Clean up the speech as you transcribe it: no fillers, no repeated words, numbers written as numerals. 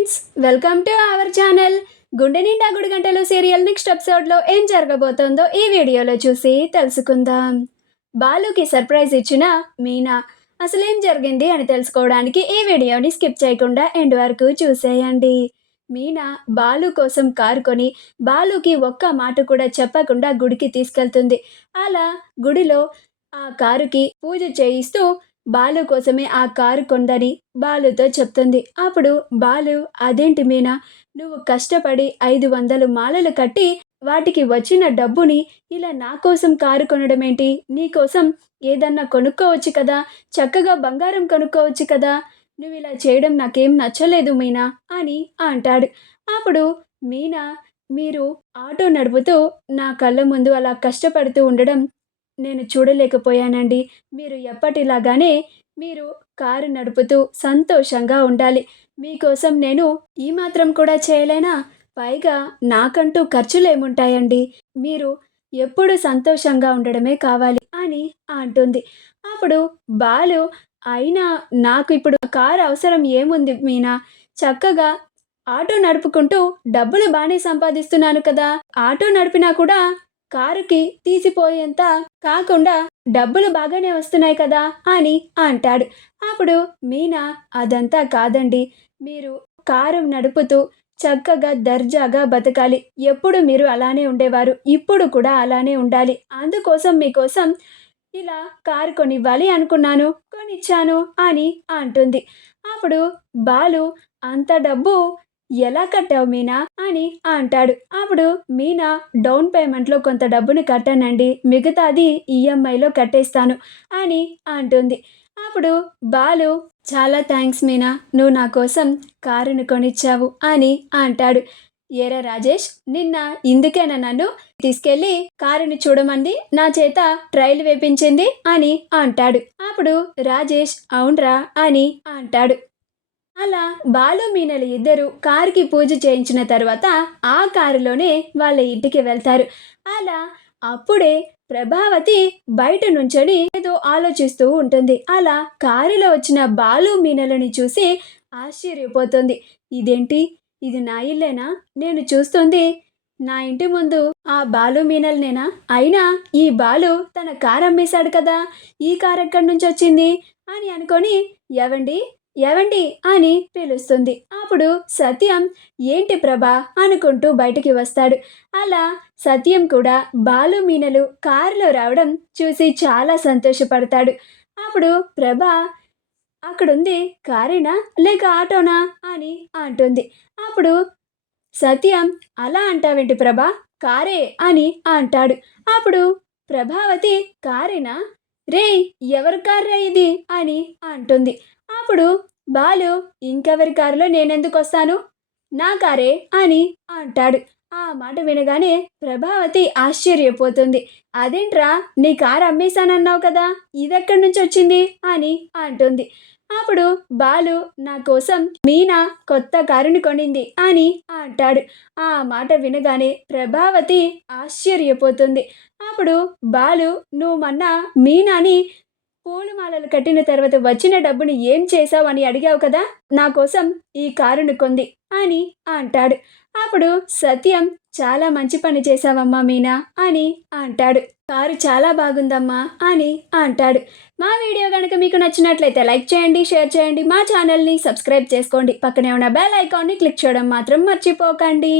Friends, welcome to our channel. గుండె నిండా గుడి గంటలు సీరియల్ నెక్స్ట్ ఎపిసోడ్లో ఏం జరగబోతోందో ఈ వీడియోలో చూసి తెలుసుకుందాం. బాలుకి సర్ప్రైజ్ ఇచ్చిన మీనా అసలేం జరిగింది అని తెలుసుకోవడానికి ఈ వీడియోని స్కిప్ చేయకుండా ఎండ్ వరకు చూసేయండి. మీనా బాలు కోసం కారు కొని బాలుకి ఒక్క మాట కూడా చెప్పకుండా గుడికి తీసుకెళ్తుంది. అలా గుడిలో ఆ కారుకి పూజ చేయిస్తూ బాలు కోసమే ఆ కారు కొందని బాలుతో చెప్తుంది. అప్పుడు బాలు, అదేంటి మీనా, నువ్వు కష్టపడి 500 మాలలు కట్టి వాటికి వచ్చిన డబ్బుని ఇలా నా కోసం కారు కొనడం ఏంటి? నీకోసం ఏదన్నా కొనుక్కోవచ్చు కదా, చక్కగా బంగారం కొనుక్కోవచ్చు కదా, నువ్వు ఇలా చేయడం నాకేం నచ్చలేదు మీనా అని అంటాడు. అప్పుడు మీనా, మీరు ఆటో నడుపుతూ నా కళ్ళ ముందు అలా కష్టపడుతూ ఉండడం నేను చూడలేకపోయానండి. మీరు ఎప్పటిలాగానే మీరు కారు నడుపుతూ సంతోషంగా ఉండాలి. మీకోసం నేను ఈ మాత్రం కూడా చేయలేనా? పైగా నాకంటూ ఖర్చులేముంటాయండి. మీరు ఎప్పుడు సంతోషంగా ఉండడమే కావాలి అని అంటుంది. అప్పుడు బాలు, అయినా నాకు ఇప్పుడు కారు అవసరం ఏముంది మీనా? చక్కగా ఆటో నడుపుకుంటూ డబ్బులు బానే సంపాదిస్తున్నాను కదా! ఆటో నడిపినా కూడా కారుకి తీసిపోయేంత కాకుండా డబ్బులు బాగానే వస్తున్నాయి కదా అని అంటాడు. అప్పుడు మీనా, అదంతా కాదండి, మీరు కారు నడుపుతూ చక్కగా దర్జాగా బతకాలి. ఎప్పుడు మీరు అలానే ఉండేవారు, ఇప్పుడు కూడా అలానే ఉండాలి. అందుకోసం మీకోసం ఇలా కారు కొనివ్వాలి అనుకున్నాను, కొనిచ్చాను అని అంటుంది. అప్పుడు బాలు, అంత డబ్బు ఎలా కట్టావు మీనా అని అంటాడు. అప్పుడు మీనా, డౌన్ పేమెంట్లో కొంత డబ్బుని కట్టానండి, మిగతాది ఈఎంఐలో కట్టేస్తాను అని అంటుంది. అప్పుడు బాలు, చాలా థ్యాంక్స్ మీనా, నువ్వు నా కోసం కారుని కొనిచ్చావు అని అంటాడు. ఏరా రాజేష్, నిన్న ఇందుకేనా నన్ను తీసుకెళ్ళి కారుని చూడమంది, నా చేత ట్రైల్ వేపించింది అని అంటాడు. అప్పుడు రాజేష్, అవునరా అని అంటాడు. అలా బాలు మీనలు ఇద్దరు కారుకి పూజ చేయించిన తర్వాత ఆ కారులోనే వాళ్ళ ఇంటికి వెళ్తారు. అలా అప్పుడే ప్రభావతి బయట నుంచొని ఏదో ఆలోచిస్తూ ఉంటుంది. అలా కారులో వచ్చిన బాలు మీనలని చూసి ఆశ్చర్యపోతుంది. ఇదేంటి, ఇది నా ఇల్లేనా? నేను చూస్తుంది నా ఇంటి ముందు ఆ బాలు మీనల్నేనా? అయినా ఈ బాలు తన కారు అమ్మేశాడు కదా, ఈ కారు ఎక్కడి నుంచి వచ్చింది అని అనుకొని, ఎవండి ఎవండి అని పిలుస్తుంది. అప్పుడు సత్యం, ఏంటి ప్రభా అనుకుంటూ బయటికి వస్తాడు. అలా సత్యం కూడా బాలు మీనలు కారులో రావడం చూసి చాలా సంతోషపడతాడు. అప్పుడు ప్రభా, అక్కడుంది కారేనా లేక ఆటోనా అని అంటుంది. అప్పుడు సత్యం, అలా అంటావేంటి ప్రభా, కారే అని అంటాడు. అప్పుడు ప్రభావతి, కారేనా? రే, ఎవరి కార్రా ఇది అని అంటుంది. అప్పుడు బాలు, ఇంకెవరి కారులో నేనెందుకు వస్తాను, నా కారే అని అంటాడు. ఆ మాట వినగానే ప్రభావతి ఆశ్చర్యపోతుంది. అదేంట్రా, నీ కారు అమ్మేశానన్నావు కదా, ఇదెక్కడి నుంచి వచ్చింది అని అంటుంది. అప్పుడు బాలు, నా కోసం మీనా కొత్త కారుని కొనింది అని అంటాడు. ఆ మాట వినగానే ప్రభావతి ఆశ్చర్యపోతుంది. అప్పుడు బాలు, నువ్వు మొన్న మీనాని పూలమాలలు కట్టిన తర్వాత వచ్చిన డబ్బుని ఏం చేశావు అని అడిగావు కదా, నా కోసం ఈ కారును కొంది అని అంటాడు. అప్పుడు సత్యం, చాలా మంచి పని చేశావమ్మా మీనా అని అంటాడు. కారు చాలా బాగుందమ్మా అని అంటాడు. మా వీడియో కనుక మీకు నచ్చినట్లయితే లైక్ చేయండి, షేర్ చేయండి, మా ఛానల్ని సబ్స్క్రైబ్ చేసుకోండి, పక్కనే ఉన్న బెల్ ఐకాన్ని క్లిక్ చేయడం మాత్రం మర్చిపోకండి.